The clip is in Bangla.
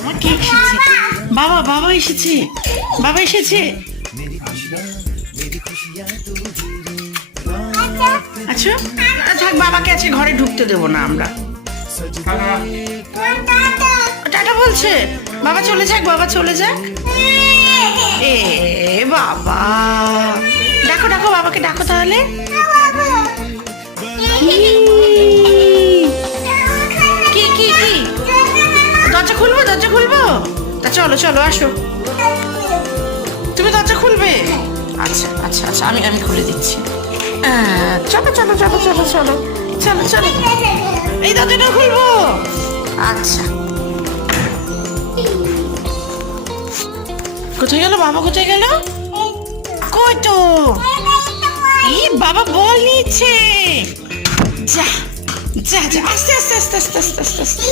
আমার কে এসেছে? বাবা বাবা এসেছে, বাবা এসেছে। আচ্ছা থাক, বাবাকে আছে ঘরে ঢুকতে দেবো না আমরা। টাটা বলছে, বাবা চলে যাক, বাবা চলে যাক। এ বাবা, ডাকো ডাকো বাবাকে, ডাকো তাহলে। কি কি কি? দরজা খুলবো, দরজা খুলবো? তা চলো চলো আসো। তুমি দরজা খুলবে? আচ্ছা আচ্ছা আচ্ছা, আমি আমি খুলে দিচ্ছি। চলো চলো চলো চলো চলো চলো চলো, এই দরজাটা খুলবো। আচ্ছা, কোথায় গেল বাবা, কোথায় গেল? কই তো? এই বাবা বল নিচ্ছে। যা যা যা, আস্তে আস্তে আস্তে আস্তে আস্তে আস্তে।